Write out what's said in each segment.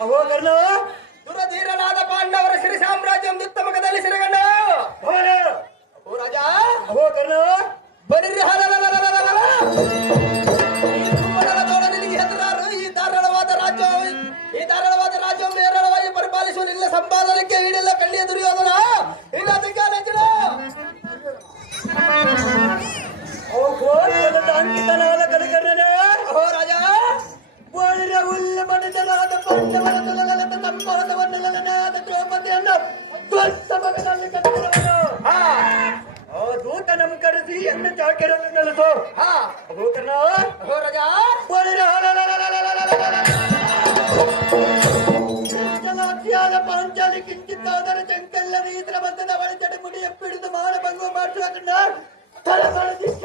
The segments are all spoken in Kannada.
ಮಹಾರಾಜ ಕರ್ಣ ದುರಧೀರನಾದ ಪಾಂಡವರ ಸಿರಿ ಸಾಮ್ರಾಜ್ಯ ಉತ್ತಮಕದಲ್ಲಿ ಸಿರಗಣ್ಣ. ಅಹೋ ರಾಜ. ಈ ಧಾರಾಳವಾದ ರಾಜ್ಯ ಈ ರಾಜ್ಯವನ್ನು ಹೇರಳವಾಗಿ ಪರಿಪಾಲಿಸುವುದಿಲ್ಲ ಸಂಪಾದನೆಗೆ ಈಡೆಲ್ಲ ಕಣ್ಣಿಯ ದೂತ ನಮ್ ಕರೆಸಿ ಎನ್ನ ಚಾಕರನ್ನು ನೆಲೆಸೋ ಹಾ ಭೂಕರ್ಣ ಹೋ ರಜಾ ಬೋಳಿರ ಜಲಾತ್ಯಾದ ಪಾಂಚಾಲಿ ಕಿಂಚಿತ್ತಾದರ ಚಂಕಲ್ಲ ರೀತರ ಬಂಧನ ಬಳಿ ಚಡಮುಡಿ ಎಪ್ಪಿಡಿದು ಮಾಡ ಭಂಗ ಮಾಡ್ಸಾಕಣ್ಣ ತಲೆ ಬಳಸಿದ್ದ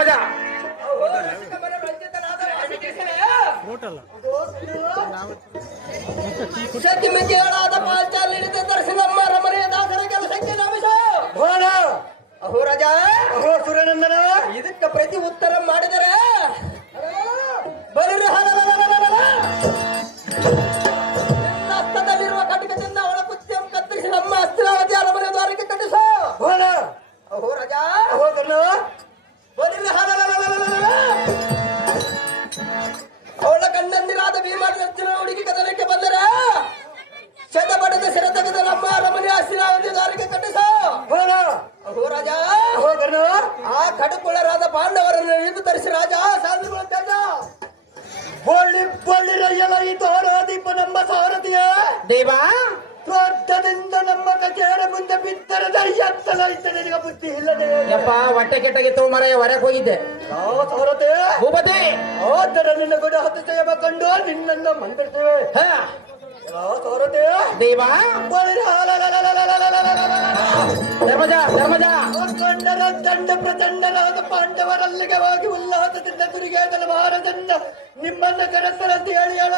ಮಜಾ. ಸತಿಮತಿ ಹೇಳಾದ ಪಾಲ್ಚಾಲ್ ಹಿಡಿದ ತರಿಸಿದಮ್ಮ ಕೆಲಸಕ್ಕೆ ನಮಿಸ ಹೋನ ಅಹೋ ರಾಜ. ಅಹೋ ಸುರನಂದನ ಇದಕ್ಕೆ ಪ್ರತಿ ಉತ್ತರ ಮಾಡಿದರೆ. ಬರೀ ಹಸ್ತದಲ್ಲಿರುವ ಕಟಕದಿಂದ ಅರಮನೆ ದ್ವಾರಕ್ಕೆ ಕಟ್ಟಿಸ. ಹೋನ ಅಹೋ ರಾಜ. ಅಹೋ ಕಡುಕುಳರಾದ ಪಾಂಡವರನ್ನು ನಿಂತು ತರಿಸಿ ರಾಜ ಸಾಧುಗಳ ತೇಜ ಬೊಳ್ಳಿ ಬೊಳ್ಳಿರಯ್ಯಲ ಈ ತೋರಾದೀಪ ನಮ್ಮ ಸಾರಥಿಯ? ದೇವ? ಕ್ರೋಧದಿಂದ ನಮ್ಮ ಕಚೇರ ಮುಂದೆ ಬಿತ್ತರ ಎತ್ತಲ ಇದ್ದ ನಿನಗೆ ಬುದ್ಧಿ ಇಲ್ಲದೆ. ಯಪ್ಪ ಹೊಟ್ಟೆ ಕೆಟ್ಟಾಗಿತ್ತು ಮರ ಹೊರಗೆ ಹೋಗಿದ್ದೆ. ಯಾವ ಸಾರಥಿ. ಭೂಪತಿ! ಆತರ ನಿನ್ನ ಗುಡ ಹತ್ತು ಸೇವ ಕಂಡು ನಿನ್ನನ್ನು ಮಂದಿರ್ತೇವೆ. ಯಾವ ಸಾರಥಿ. ದೇವ? ಬೊಳ್ಳಿ ಧರ್ಮಜ ಧರ್ಮಜ ದಂಡ ಪ್ರಚಂಡನಾದ ಪಾಂಡವರಲ್ಲಿಗೆ ಉಲ್ಲಾಸದಿಂದ ತಿರುಗೇದಲು ಮಹಾರಾಜನ್ನ ನಿಮ್ಮನ್ನ ಕರೆತರಂತ ಹೇಳಿ